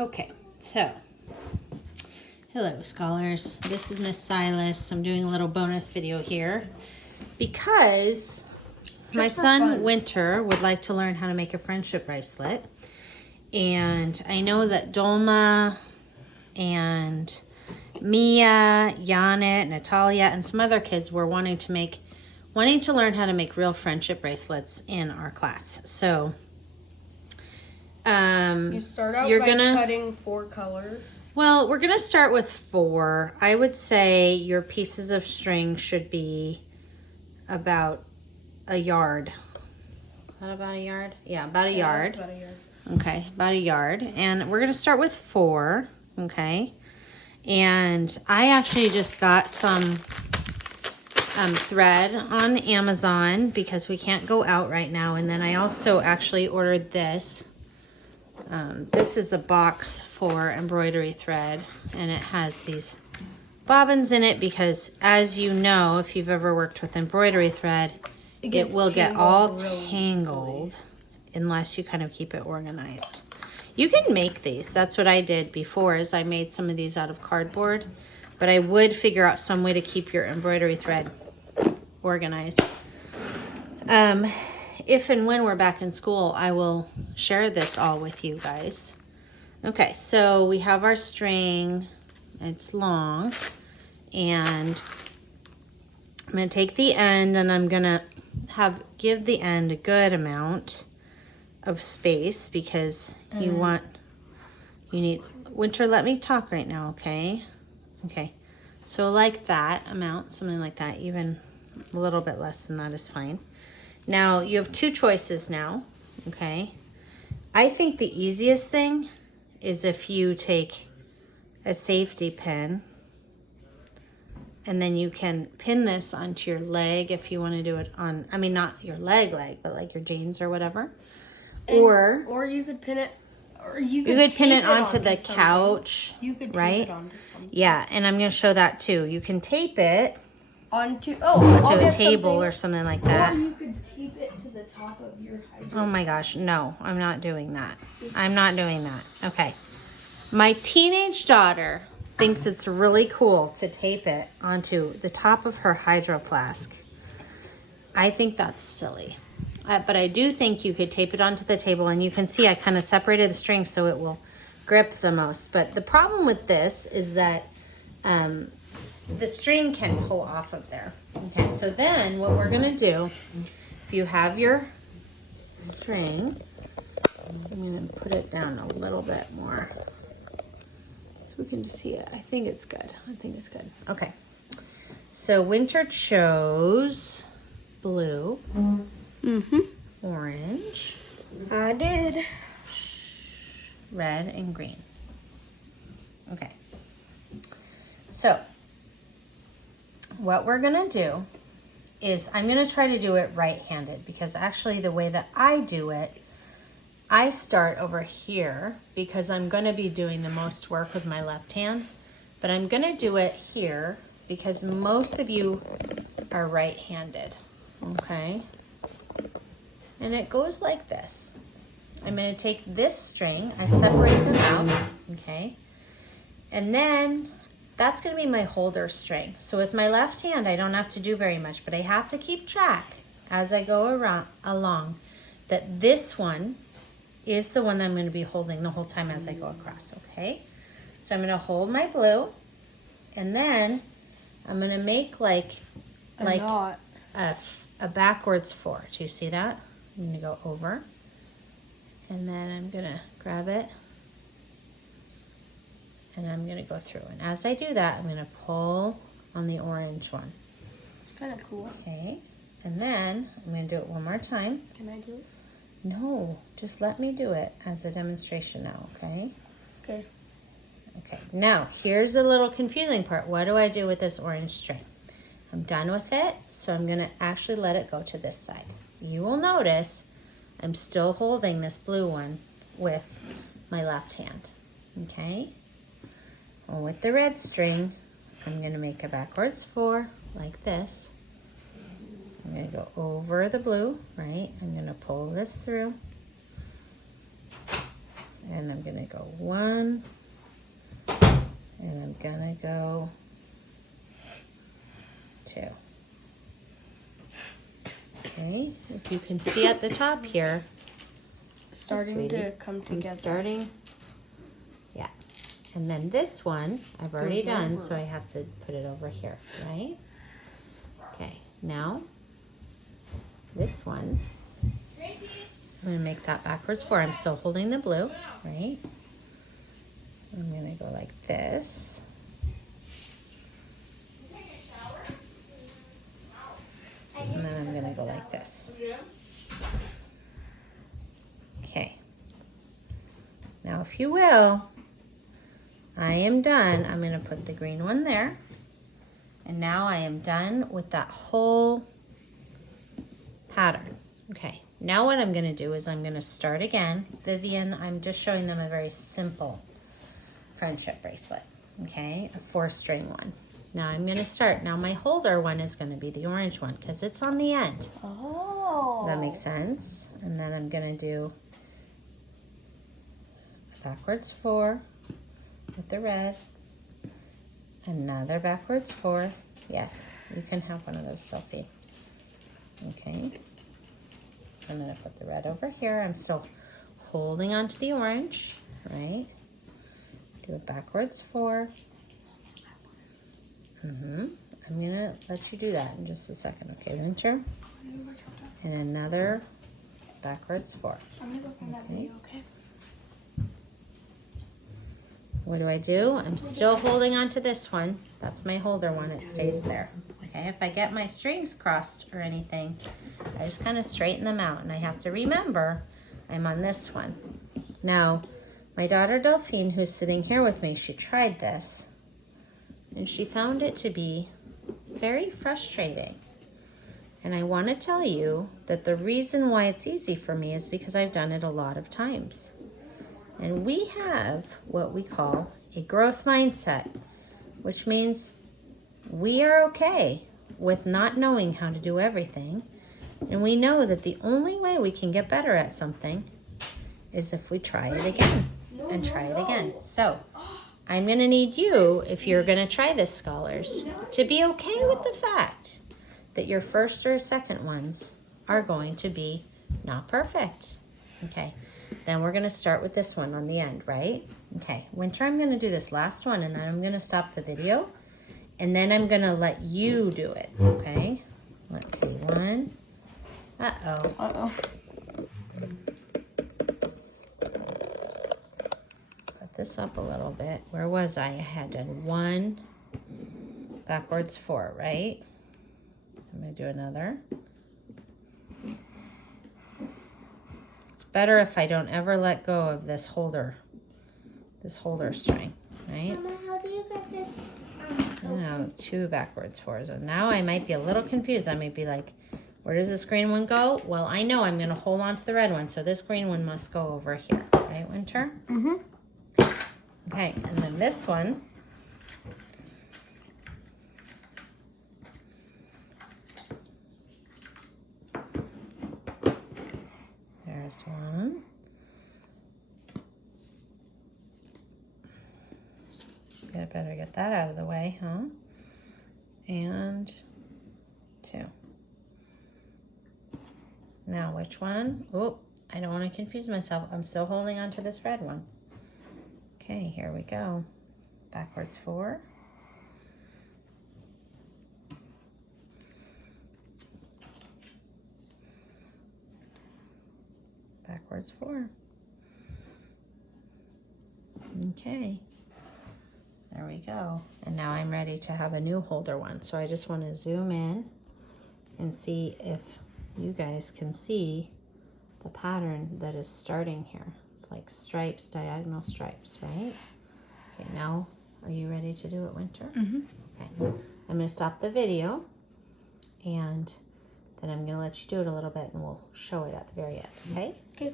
Okay, so hello scholars, this is Miss Silas. I'm doing a little bonus video here because my son Winter would like to learn how to make a friendship bracelet, and I know that Dolma and Mia, Janet, Natalia, and some other kids were wanting to learn how to make real friendship bracelets in our class. So you start out by cutting 4 colors. Well, we're gonna start with 4. I would say your pieces of string should be about a yard. Is that about a yard? Yeah, about a yard. That's about a yard. Okay, about a yard. And we're gonna start with 4, okay? And I actually just got some thread on Amazon because we can't go out right now. And then I also actually ordered this. This is a box for embroidery thread, and it has these bobbins in it because, as you know, if you've ever worked with embroidery thread, it will get all tangled unless you kind of keep it organized. You can make these. That's what I did before, is I made some of these out of cardboard, but I would figure out some way to keep your embroidery thread organized. If and when we're back in school, I will share this all with you guys. Okay, so we have our string. It's long, and I'm going to take the end, and I'm going to give the end a good amount of space because you need, Winter, let me talk right now, okay? Okay, so like that amount, something like that, even a little bit less than that is fine. Now, you have 2 choices now, okay? I think the easiest thing is if you take a safety pin, and then you can pin this onto your leg if you want to do it on, I mean, not your leg, but like your jeans or whatever. Or you could pin it, or you could pin it onto the couch. You could tape it onto something. Yeah, and I'm going to show that too. You can tape it onto a table or something like that. Or you could tape it to the top of your hydro. Oh my gosh, no, I'm not doing that. I'm not doing that. Okay. My teenage daughter thinks it's really cool to tape it onto the top of her hydro flask. I think that's silly. But I do think you could tape it onto the table, and you can see I kind of separated the string so it will grip the most. But the problem with this is that the string can pull off of there. Okay, so then what we're gonna do, if you have your string, I'm gonna put it down a little bit more so we can see it. I think it's good. Okay, so Winter chose blue, orange, I did, red, and green. Okay, so what we're gonna do is I'm gonna try to do it right-handed, because actually the way that I do it, I start over here because I'm gonna be doing the most work with my left hand, but I'm gonna do it here because most of you are right-handed, okay? And it goes like this. I'm gonna take this string, I separate them out, okay? And then that's gonna be my holder string. So with my left hand, I don't have to do very much, but I have to keep track as I go along that this one is the one that I'm gonna be holding the whole time as I go across, okay? So I'm gonna hold my blue, and then I'm gonna make like a backwards 4. Do you see that? I'm gonna go over, and then I'm gonna grab it, and I'm gonna go through. And as I do that, I'm gonna pull on the orange one. It's kind of cool. Okay, and then I'm gonna do it one more time. Can I do it? No, just let me do it as a demonstration now, okay? Okay. Okay, now here's a little confusing part. What do I do with this orange string? I'm done with it, so I'm gonna actually let it go to this side. You will notice I'm still holding this blue one with my left hand, okay? Well, with the red string, I'm gonna make a backwards 4 like this. I'm gonna go over the blue, right? I'm gonna pull this through, And I'm gonna go 1, and I'm gonna go 2. Okay, if you can see at the top here, Starting to come I'm together. starting, yeah. And then this one, I've already Goes done, over. so I have to put it over here, right? Okay, now, this one, I'm gonna make that backwards 4. I'm still holding the blue, right? I'm gonna go like this. And then I'm gonna go like this. Okay. Now, if you will, I am done. I'm gonna put the green one there. And now I am done with that whole pattern. Okay, now what I'm gonna do is I'm gonna start again. Vivian, I'm just showing them a very simple friendship bracelet, okay? A 4-string one. Now I'm gonna start. Now my holder one is gonna be the orange one because it's on the end. Oh. Does that make sense? And then I'm gonna do a backwards 4 with the red, another backwards 4. Yes, you can have one of those, Sophie. Okay. I'm gonna put the red over here. I'm still holding on to the orange, right? Do a backwards 4. I'm gonna let you do that in just a second, okay, Winter? And another backwards 4. I'm gonna go find that video, okay? What do? I'm still holding on to this one. That's my holder one. It stays there. Okay, if I get my strings crossed or anything, I just kind of straighten them out. And I have to remember I'm on this one. Now, my daughter Delphine, who's sitting here with me, she tried this. And she found it to be very frustrating. And I want to tell you that the reason why it's easy for me is because I've done it a lot of times. And we have what we call a growth mindset, which means we are okay with not knowing how to do everything. And we know that the only way we can get better at something is if we try it again and try it again. So I'm going to need you, if you're going to try this, scholars, to be okay with the fact that your first or second ones are going to be not perfect. Okay. Then we're going to start with this one on the end, right? Okay, Winter, I'm going to do this last one, and then I'm going to stop the video, and then I'm going to let you do it, okay? Let's see, 1. Uh-oh. Uh-oh. Put this up a little bit. Where was I? I had done 1 backwards 4, right? I'm going to do another. Better if I don't ever let go of this holder string, right? Mama, how do you get this? Now 2 backwards 4s. And now I might be a little confused. I might be like, where does this green one go? Well, I know I'm going to hold on to the red one, so this green one must go over here, right, Winter? Okay, and then this one. There's 1. I better get that out of the way, huh? And 2. Now which one? Oh, I don't want to confuse myself. I'm still holding on to this red one. Okay, here we go. Backwards 4. Backwards 4. Okay. There we go. And now I'm ready to have a new holder one. So I just want to zoom in and see if you guys can see the pattern that is starting here. It's like stripes, diagonal stripes, right? Okay, now are you ready to do it, Winter? Okay. I'm going to stop the video and then I'm going to let you do it a little bit and we'll show it at the very end, okay? Okay.